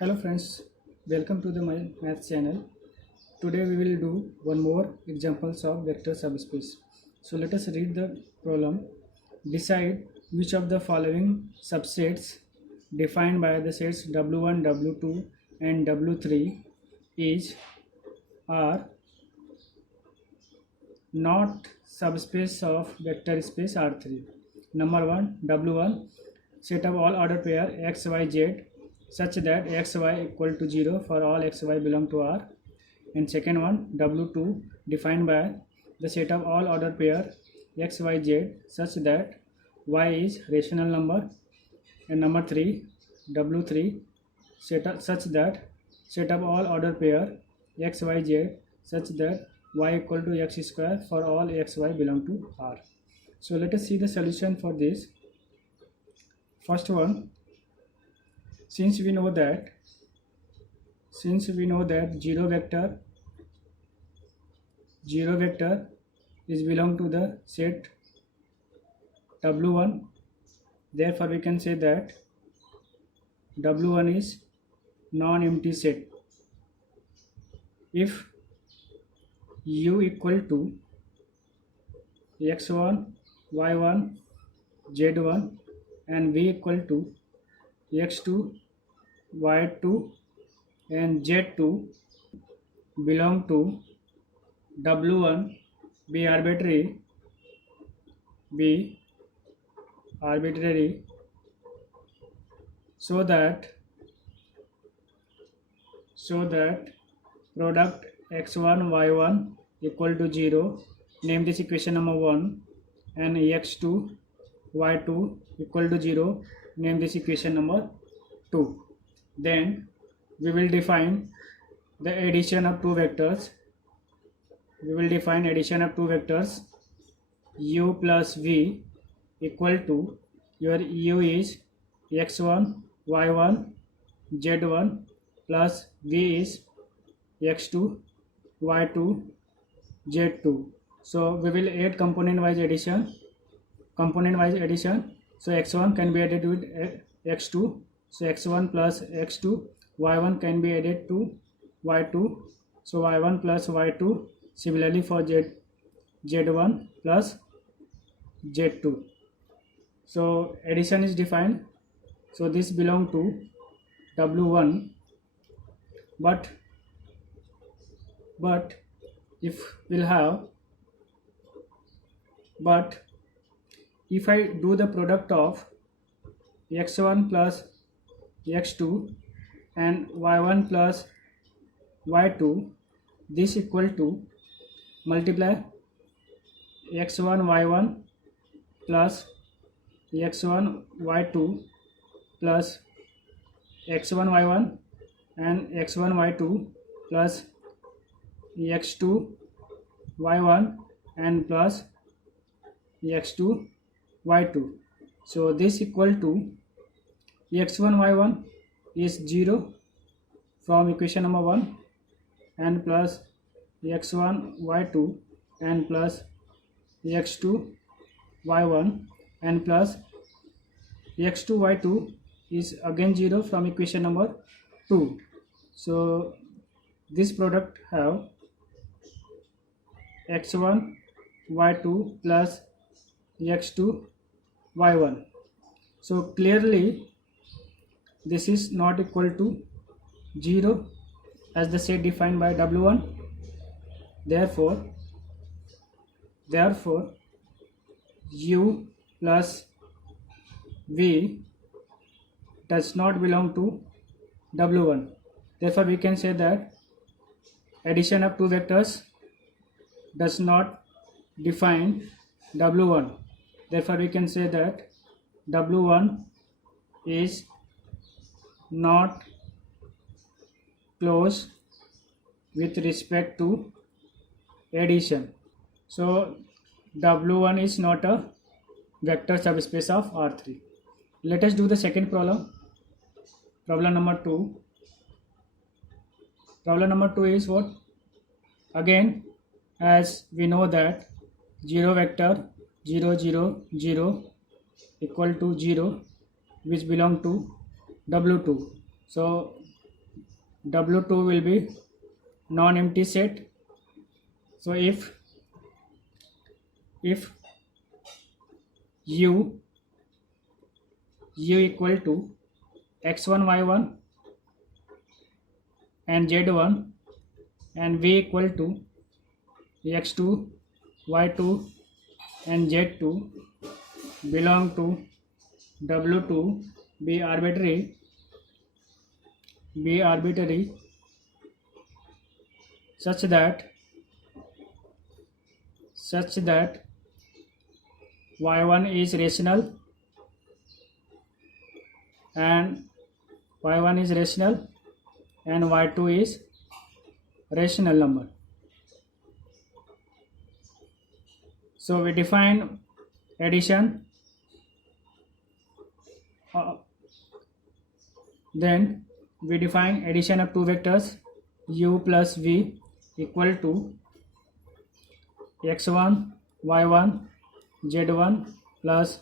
Hello friends, welcome to the my math channel. Today we will do one more examples of vector subspace. So let us read the problem. Decide which of the following subsets defined by the sets W1, W2 and W3 is are not subspace of vector space R3. Number 1, W1, set of all order pair x, y, z such that x, y equal to 0 for all x, y belong to R. And second one, W2, defined by the set of all order pair x, y, z such that y is rational number. And number 3, W3, such that set of all order pair x, y, z such that y equal to x square for all x, y belong to R. So let us see the solution for this. First one, since we know that 0 vector is belong to the set W1, therefore we can say that W1 is non-empty set. If u equal to x1, y1, z1 and v equal to x2, y2 and z2 belong to W1, be arbitrary so that product x1 y1 equal to 0, name this equation number 1, and x2 y2 equal to 0, name this equation number 2. Then we will define the addition of two vectors. U plus v equal to, your u is x1 y1 z1 plus v is x2 y2 z2. So we will add component wise addition. So x1 can be added with x2, so x1 plus x2, y1 can be added to y2, so y1 plus y2. Similarly for z1 plus z2. So addition is defined, so this belong to W1, but if I do the product of x1 plus x2 and y1 plus y2, this equal to multiply x1 y1 plus x1 y2 plus x1 y1 and x1 y2 plus x2 y1 and plus x2 y2. So this equal to x1 y1 is 0 from equation number 1 and plus x1 y2 and plus x2 y1 and plus x2 y2 is again 0 from equation number 2. So this product have x1 y2 plus x2 y1. So clearly this is not equal to 0 as the set defined by W1. Therefore u plus v does not belong to W1. Therefore we can say that addition of two vectors does not define W1. Therefore we can say that W1 is not closed with respect to addition. So W1 is not a vector subspace of R3. Let us do the second problem. Problem number 2. Problem number 2 is what? Again, as we know that 0 vector 0 0 0 equal to 0, which belong to W2. So W2 will be non-empty set. So if u equal to x1 y1 and z1 and v equal to x2 y2 and z2 belong to W2 be arbitrary such that y1 is rational and y2 is rational number. So we define addition, then we define addition of two vectors u plus v equal to x1 y1 z1 plus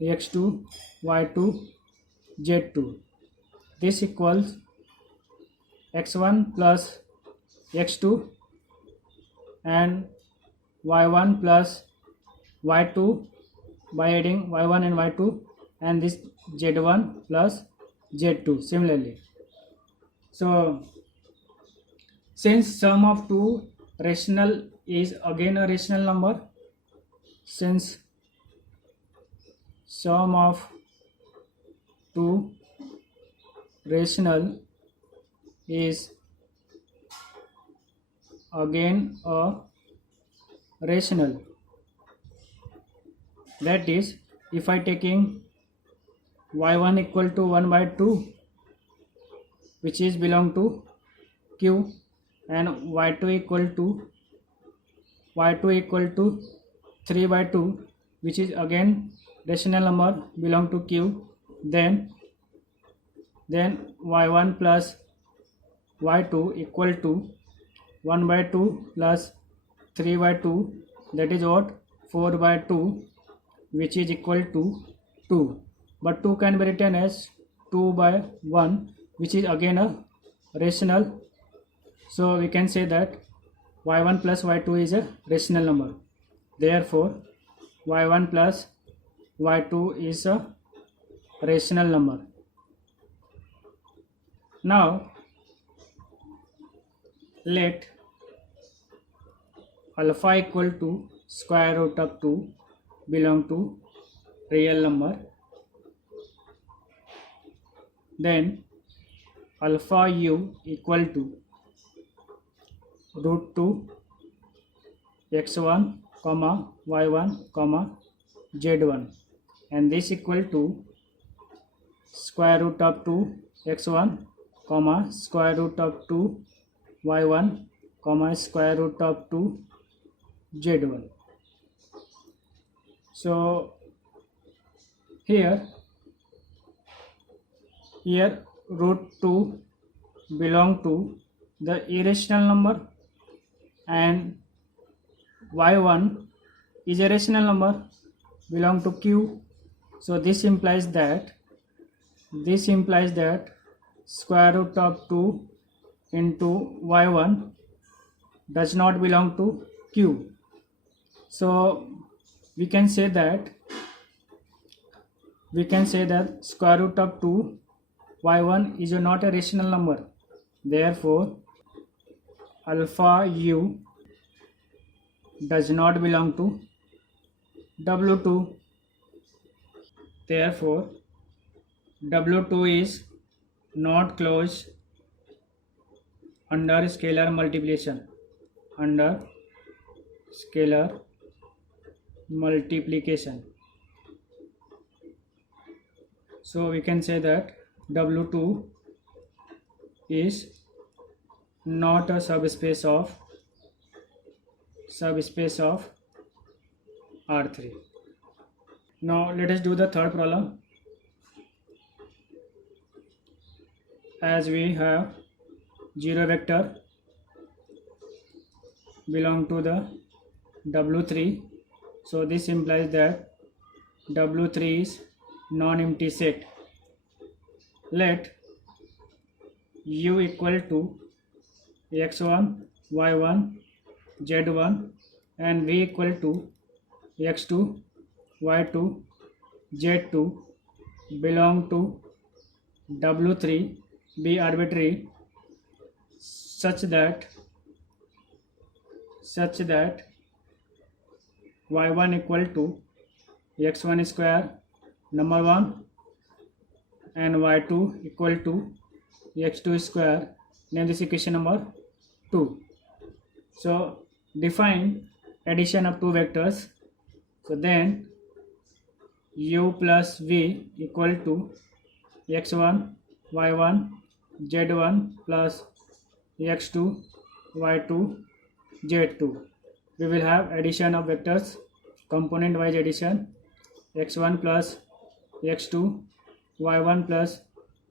x2 y2 z2. This equals x1 plus x2 and y1 plus y2 by adding y1 and y2, and this z1 plus z2 similarly. So since sum of two rational is again a rational number, since sum of two rational is again a rational, that is, if I taking y1 equal to 1 by 2 which is belong to q, and y2 equal to 3 by 2 which is again rational number belong to q, then y1 plus y2 equal to 1 by 2 plus 3 by 2, that is what, 4 by 2 which is equal to 2, but 2 can be written as 2 by 1 which is again a rational. So we can say that y1 plus y2 is a rational number, therefore y1 plus y2 is a rational number. Now let alpha equal to square root of 2 belong to real number, then alpha u equal to root 2 x1 comma y1 comma z1, and this equal to square root of 2 x1 comma square root of 2 y1 comma square root of 2 z1. So here root 2 belong to the irrational number and y1 is a rational number belong to q. So this implies that square root of 2 into y1 does not belong to q. So we can say that square root of 2 y1 is not a rational number, therefore alpha u does not belong to W2, therefore W2 is not closed under scalar multiplication. So we can say that W2 is not a subspace of R3. Now let us do the third problem. As we have 0 vector belong to the W3, so this implies that W3 is non-empty set. Let u equal to x1, y1, z1 and v equal to x2, y2, z2 belong to W3 be arbitrary such that y1 equal to x1 square number 1 and y2 equal to x2 square. Name this equation number 2. So define addition of two vectors. So then u plus v equal to x1, y1, z1 plus x2, y2, z2. We will have addition of vectors, component wise addition, x1 plus x2, y1 plus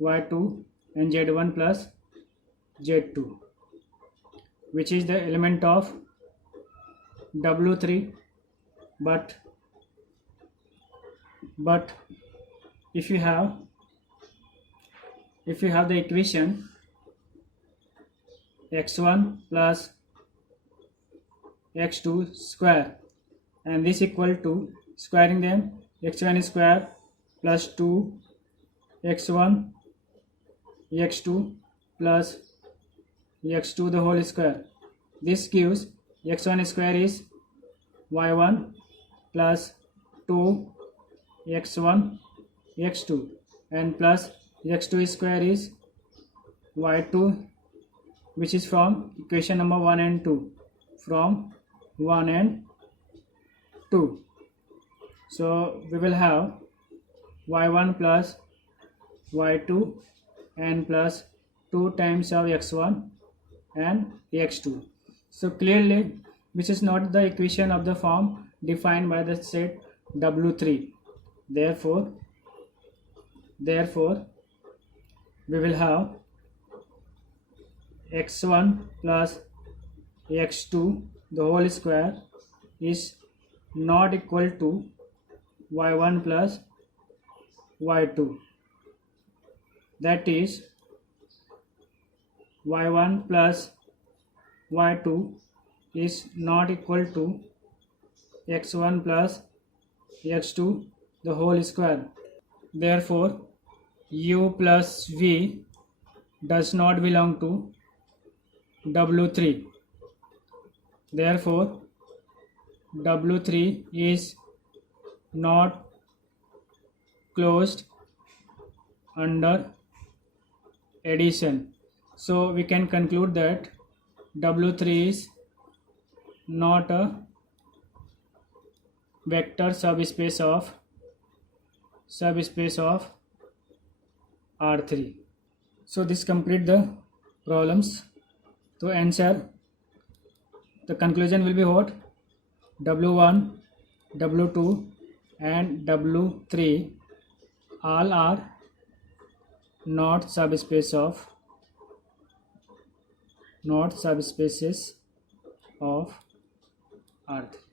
y2 and z1 plus z2, which is the element of W3. But if you have the equation x1 plus x2 square and this equal to squaring them, x1 square plus 2 x1 x2 plus x2 the whole square. This gives x1 square is y1 plus 2 x1 x2 and plus x2 square is y2, which is from equation number 1 and 2, from 1 and 2. So we will have y1 plus y2 and plus 2 times of x1 and x2. So clearly which is not the equation of the form defined by the set W3. Therefore we will have x1 plus x2 the whole square is not equal to y1 plus y2. That is y1 plus y2 is not equal to x1 plus x2 the whole square. Therefore u plus v does not belong to W3. Therefore W3 is not closed under addition. So we can conclude that W3 is not a vector subspace of R3. So this complete the problems. To answer, the conclusion will be what? W1, W2 and W3 all are not subspaces of R3.